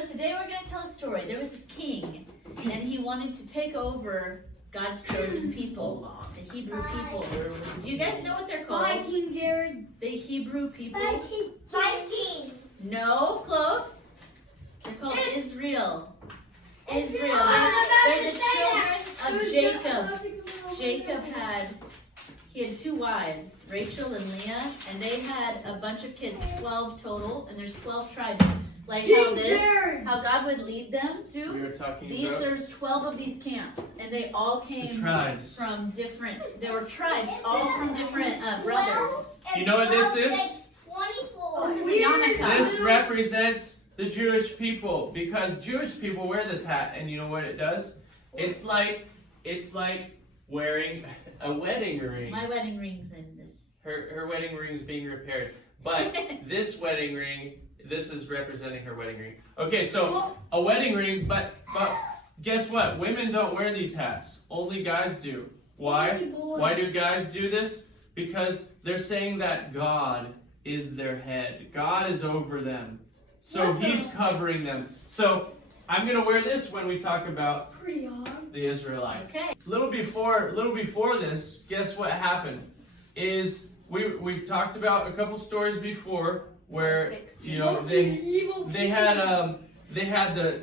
So today we're going to tell a story. There was this king, and he wanted to take over God's chosen people, the Hebrew people. Do you guys know what they're called? Hi, King Jared. The Hebrew people? Five kings. No, close. They're called Israel. Israel. They're the children of Jacob. Jacob had 2 wives, Rachel and Leah, and they had a bunch of kids, 12 total, and there's 12 tribes. Like how God would lead them through. We were talking these, about there's 12 of these camps, and they all came from different, there were tribes, all from different brothers. You know what this is? 24. This is a yarmulke. This represents the Jewish people, because Jewish people wear this hat, and you know what it does? It's like wearing a wedding ring. My wedding ring's in this. Her wedding ring's being repaired, but this wedding ring, this is representing her wedding ring. Okay, so a wedding ring, but guess what? Women don't wear these hats. Only guys do. Why? Why do guys do this? Because they're saying that God is their head. God is over them. So He's covering them. So I'm going to wear this when we talk about the Israelites. Okay. Little before this, guess what happened? Is we've talked about a couple stories before where they had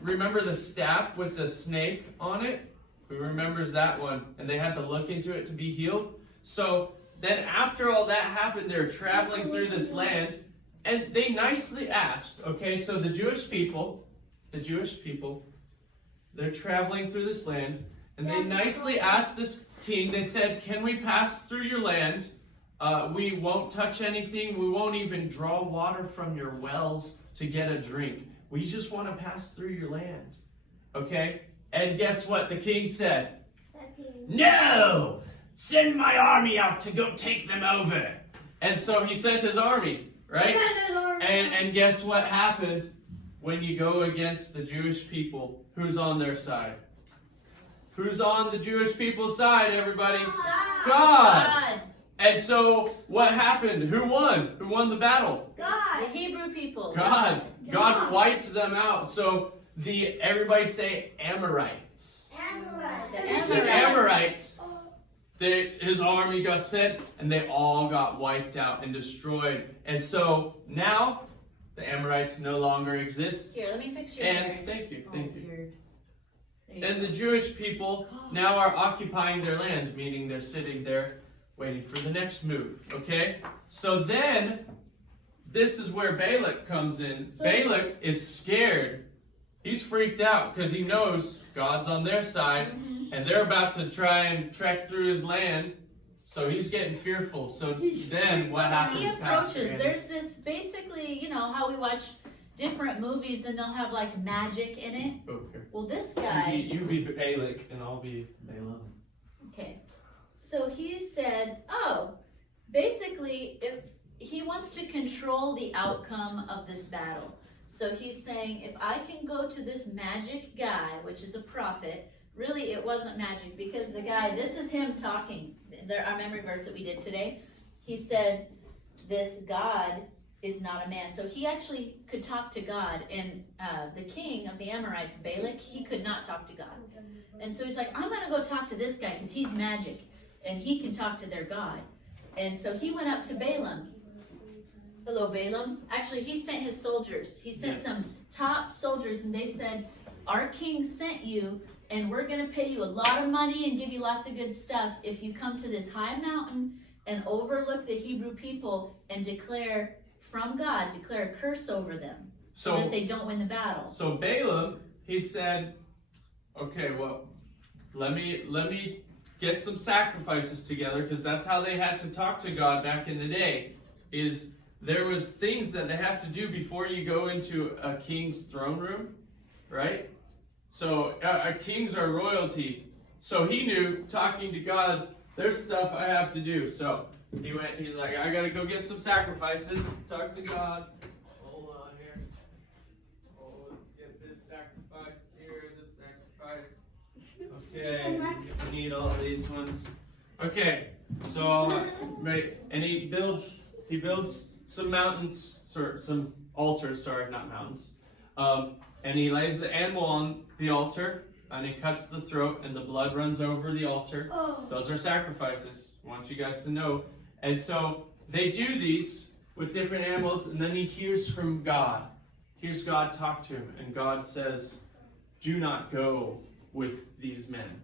remember the staff with the snake on it? Who remembers that one? And they had to look into it to be healed. So then after all that happened, they're traveling through this land, and they nicely asked, okay, so the Jewish people, they're traveling through this land, and they nicely asked this king, they said, can we pass through your land? We won't touch anything. We won't even draw water from your wells to get a drink. We just want to pass through your land. Okay? And guess what the king said? No! Send my army out to go take them over. And so he sent his army, right? And guess what happened when you go against the Jewish people? Who's on their side? Who's on the Jewish people's side, everybody? God! And so, what happened? Who won? Who won the battle? God. The Hebrew people. God. God wiped them out. So, everybody say Amorites. The Amorites, his army got sent, and they all got wiped out and destroyed. And so, now, the Amorites no longer exist. Here, let me fix your And thank you. And the Jewish people now are occupying their land, meaning they're sitting there waiting for the next move, okay? So then, this is where Balak comes in. Balak is scared. He's freaked out because he knows God's on their side, and they're about to try and trek through his land. So he's getting fearful. So then what happens? He approaches. There's this, basically, how we watch different movies and they'll have like magic in it. Okay. Well, this guy... You be Balak and I'll be Balaam. Okay. So he said, basically, he wants to control the outcome of this battle. So he's saying, if I can go to this magic guy, which is a prophet, really it wasn't magic because the guy, this is him talking. Our memory verse that we did today, he said, this God is not a man. So he actually could talk to God. And the king of the Amorites, Balak, he could not talk to God. And so he's like, I'm going to go talk to this guy because he's magic. And he can talk to their God. And so he went up to Balaam. Hello, Balaam. Actually, he sent his soldiers. He sent some top soldiers, and they said, our king sent you, and we're going to pay you a lot of money and give you lots of good stuff if you come to this high mountain and overlook the Hebrew people and declare from God, declare a curse over them so that they don't win the battle. So Balaam, he said, okay, well, let me get some sacrifices together, because that's how they had to talk to God back in the day, is there was things that they have to do before you go into a king's throne room, right? So kings are royalty. So he knew, talking to God, there's stuff I have to do. So he's like, I gotta go get some sacrifices, talk to God. Hold on here. Get this sacrifice here, this sacrifice. Okay, we need all these ones. Okay, so and he builds some mountains, some altars. Sorry, not mountains. And he lays the animal on the altar, and he cuts the throat, and the blood runs over the altar. Oh. Those are sacrifices. I want you guys to know. And so they do these with different animals, and then he hears from God. Hears God talk to him, and God says, "Do not go with these men."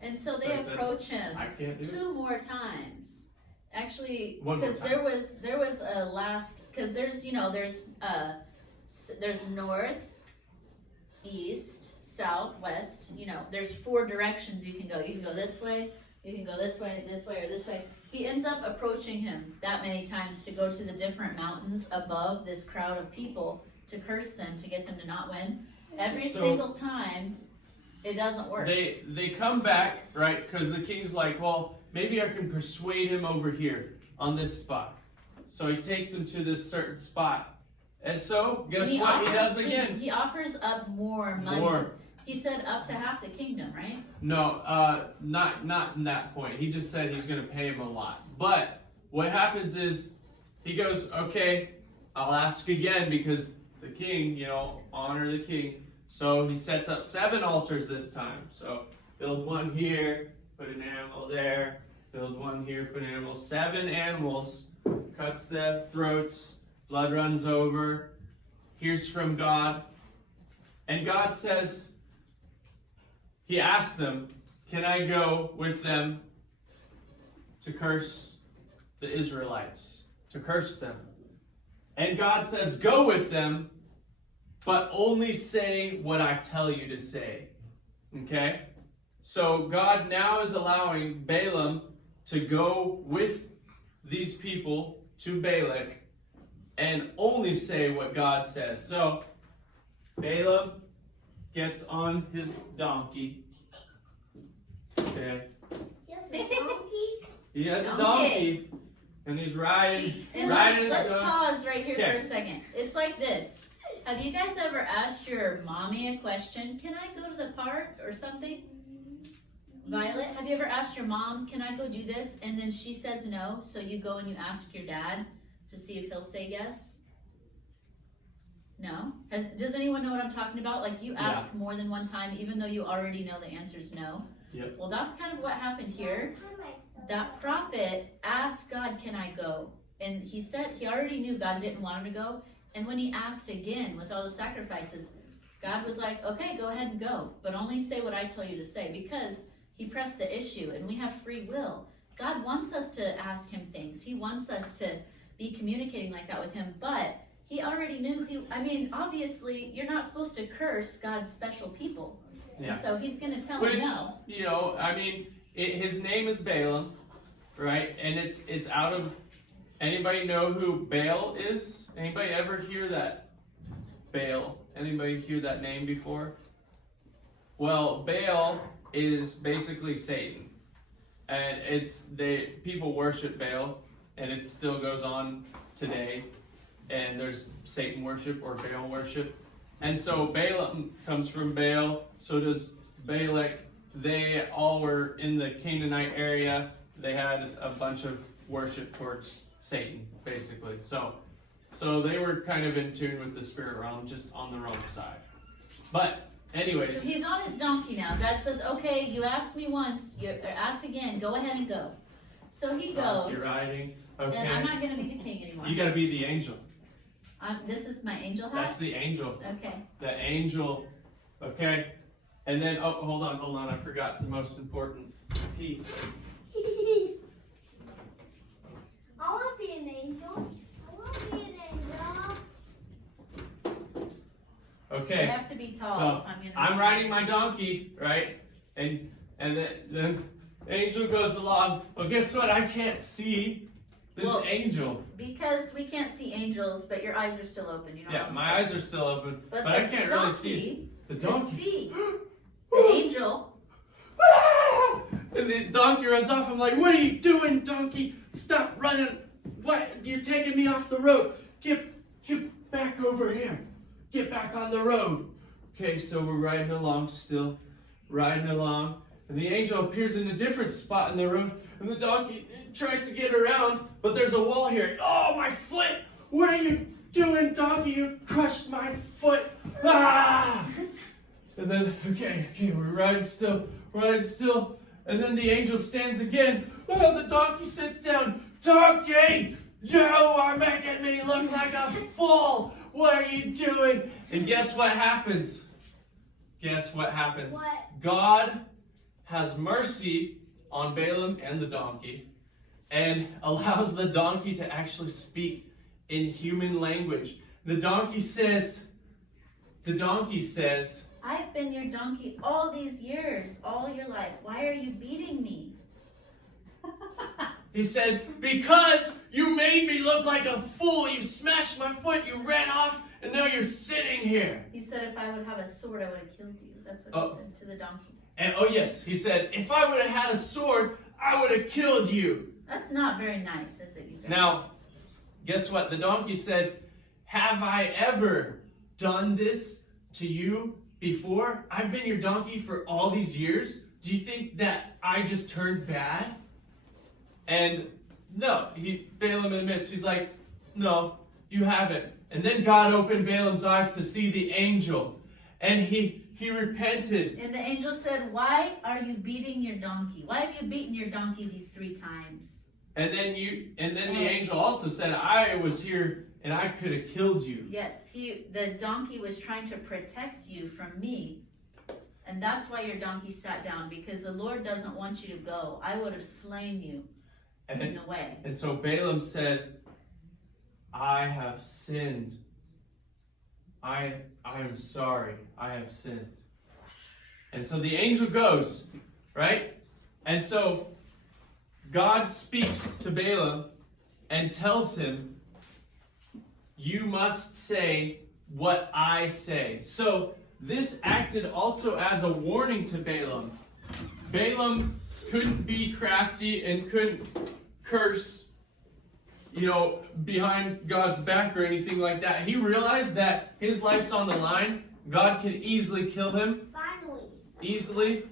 And so they approach him I can't do it. 2 more times. Actually, One more because time. there was a last, because there's north, east, south, west. There's 4 directions you can go. You can go this way, you can go this way, or this way. He ends up approaching him that many times to go to the different mountains above this crowd of people to curse them, to get them to not win. Every single time, it doesn't work. They come back, right? Because the king's like, well, maybe I can persuade him over here on this spot. So he takes him to this certain spot. And so, guess what he does again? He offers up more money. More. He said up to half the kingdom, right? No, not in that point. He just said he's going to pay him a lot. But what happens is he goes, okay, I'll ask again because the king, honor the king. So he sets up 7 altars this time. So build one here, put an animal there, build one here, put an animal. 7 animals, cuts the throats, blood runs over, hears from God. And God says, he asks them, can I go with them to curse the Israelites, to curse them? And God says, go with them, but only say what I tell you to say. Okay? So God now is allowing Balaam to go with these people to Balak and only say what God says. So Balaam gets on his donkey. Okay. He has a donkey. And he's riding. And let's pause right here for a second. It's like this. Have you guys ever asked your mommy a question? Can I go to the park or something? Violet, have you ever asked your mom, can I go do this? And then she says no, so you go and you ask your dad to see if he'll say yes? No? Does anyone know what I'm talking about? Like you ask more than one time, even though you already know the answer is no? Yep. Well, that's kind of what happened here. That prophet asked God, can I go? And he said he already knew God didn't want him to go. And when he asked again with all the sacrifices, God was like, okay, go ahead and go. But only say what I tell you to say, because he pressed the issue and we have free will. God wants us to ask him things. He wants us to be communicating like that with him. But he already knew, obviously, you're not supposed to curse God's special people. Yeah. And so he's going to tell him no. His name is Balaam, right? And it's out of, anybody know who Baal is? Anybody ever hear that? Baal. Anybody hear that name before? Well, Baal is basically Satan. And people worship Baal, and it still goes on today. And there's Satan worship or Baal worship. And so Balaam comes from Baal, so does Balak. They all were in the Canaanite area. They had a bunch of worship towards Satan, basically. So they were kind of in tune with the spirit realm, just on the wrong side. But anyways. So he's on his donkey now. God says, okay, you asked me once, you asked again, go ahead and go. So he goes. You're riding. Okay. And I'm not going to be the king anymore. You got to be the angel. This is my angel hat? That's the angel. Okay. The angel. Okay. And then, hold on. I forgot the most important piece. I want to be an angel. Okay. You have to be tall. So I'm riding my donkey, right? And the angel goes along. Well, guess what? I can't see this angel. Because we can't see angels, but your eyes are still open. You know. My eyes are still open, but I can't really see the donkey. See the angel. And the donkey runs off. I'm like, what are you doing, donkey? Stop running. What? You're taking me off the road. Get back over here. Get back on the road. Okay, so we're riding along still. And the angel appears in a different spot in the road. And the donkey tries to get around, but there's a wall here. Oh, my foot! What are you doing, donkey? You crushed my foot. Ah! And then, okay, we're riding still. And then the angel stands again. Oh, the donkey sits down. Donkey, you are making me look like a fool. What are you doing? And guess what happens? What? God has mercy on Balaam and the donkey and allows the donkey to actually speak in human language. The donkey says, I've been your donkey all these years, all your life. Why are you beating me? he said, because you made me look like a fool. You smashed my foot, you ran off, and now you're sitting here. He said if I would have a sword, I would have killed you. That's what he said to the donkey. And oh yes, he said, if I would have had a sword, I would have killed you. That's not very nice, is it? You guys? Now, guess what? The donkey said, have I ever done this to you before? I've been your donkey for all these years. Do you think that I just turned bad? And no, Balaam admits, he's like, no, you haven't. And then God opened Balaam's eyes to see the angel. And he repented. And the angel said, why are you beating your donkey? Why have you beaten your donkey these 3 times? And then the angel also said, I was here and I could have killed you. Yes, the donkey was trying to protect you from me. And that's why your donkey sat down, because the Lord doesn't want you to go. I would have slain you in a way. And so Balaam said, I have sinned. I am sorry. I have sinned. And so the angel goes, right? And so God speaks to Balaam and tells him, you must say what I say. So this acted also as a warning to Balaam. Balaam couldn't be crafty and couldn't curse, behind God's back or anything like that. He realized that his life's on the line. God can easily kill him. Finally. Easily.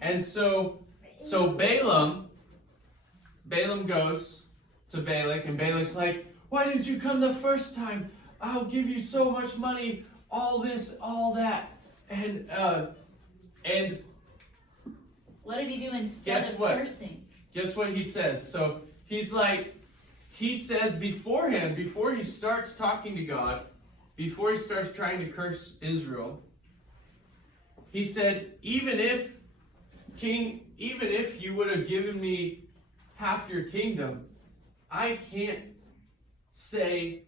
And so Balaam goes to Balak, and Balak's like, why didn't you come the first time? I'll give you so much money, all this, all that. And what did he do instead of cursing? Guess what he says? So he's like, he says before he starts talking to God, before he starts trying to curse Israel, he said, even if you would have given me half your kingdom, I can't say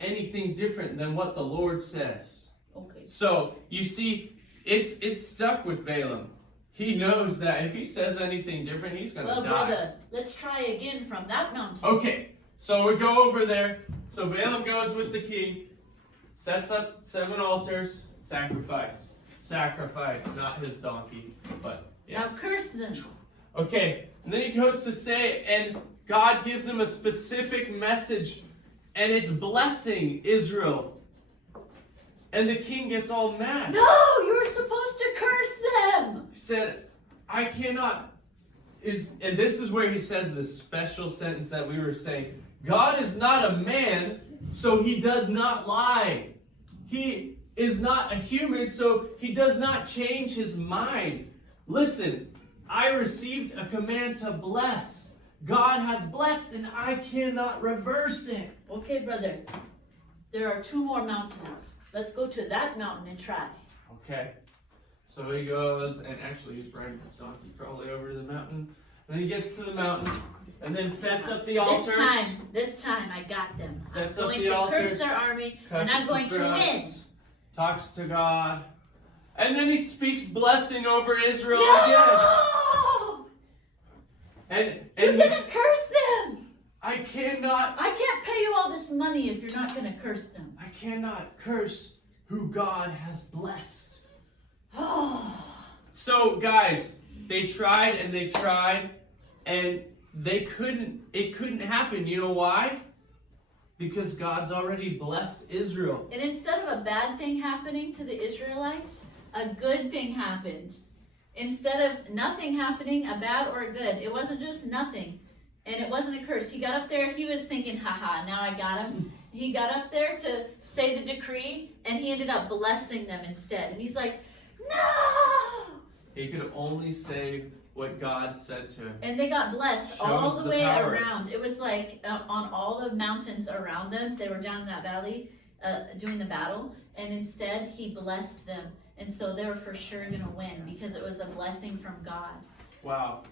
anything different than what the Lord says. Okay. So you see, it's stuck with Balaam. He knows that if he says anything different, he's going to die. Well, brother, let's try again from that mountain. Okay, so we go over there. So Balaam goes with the king, sets up 7 altars, sacrifice, not his donkey, but yeah. Now curse them. Okay, and then he goes to say, and God gives him a specific message, and it's blessing Israel. And the king gets all mad. No, you were supposed to curse them. He said, I cannot. And this is where he says this special sentence that we were saying. God is not a man, so he does not lie. He is not a human, so he does not change his mind. Listen, I received a command to bless. God has blessed, and I cannot reverse it. Okay, brother. There are 2 more mountains. Let's go to that mountain and try. Okay. So he goes, and actually he's riding his donkey probably over to the mountain. And then he gets to the mountain, and then sets up the altars. This time I got them. Sets I'm up going the to altars, curse their army, and I'm going to win. Talks to God. And then he speaks blessing over Israel No! again. You didn't curse them. I cannot. I can't pay you all this money if you're not going to curse them. I cannot curse who God has blessed. So guys, they tried and they tried, and it couldn't happen. You know why? Because God's already blessed Israel. And instead of a bad thing happening to the Israelites, a good thing happened. Instead of nothing happening, a bad or a good. It wasn't just nothing. And it wasn't a curse. He got up there, he was thinking, haha, now I got him. he got up there to say the decree, and he ended up blessing them instead. And he's like, no! He could only say what God said to him. And they got blessed Shows all the way power. around. It was like on all the mountains around them. They were down in that valley doing the battle. And instead, he blessed them. And so they were for sure going to win because it was a blessing from God. Wow.